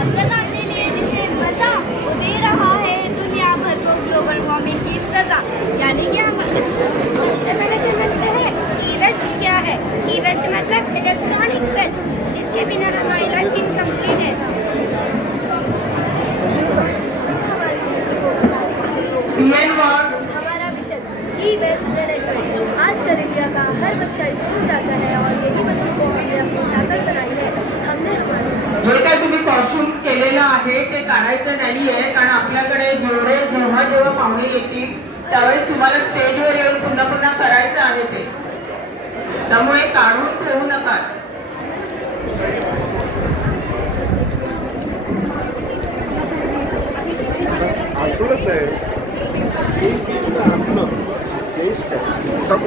अंदर लाने लिए जिसे मजा वो दे रहा है दुनिया भर को ग्लोबल वार्मिंग की सजा। यानी कि हम सबसे पहले समझते हैं ई वेस्ट क्या है। ई वेस्ट मतलब इलेक्ट्रॉनिक वेस्ट, जिसके बिना हमारी लाइफ इनकम्प्लीट है। हमारा मिशन ई वेस्ट मैनेजमेंट। आजकल इंडिया का हर बच्चा स्कूल जाता है और यही बच्चों को हमने अपनी ताकत बनाई है। हमने हमारे जे काय तुम्ही कॉस्ट्यूम केलेलं आहे ते काढायचं नाहीये, कारण आपल्याकडे जेव्हा पाहुणे येतील त्यावेळेस तुम्हाला स्टेजवर येऊन पुन्हा पुन्हा करायचं आहे ते, त्यामुळे काढून ठेवू नका. सब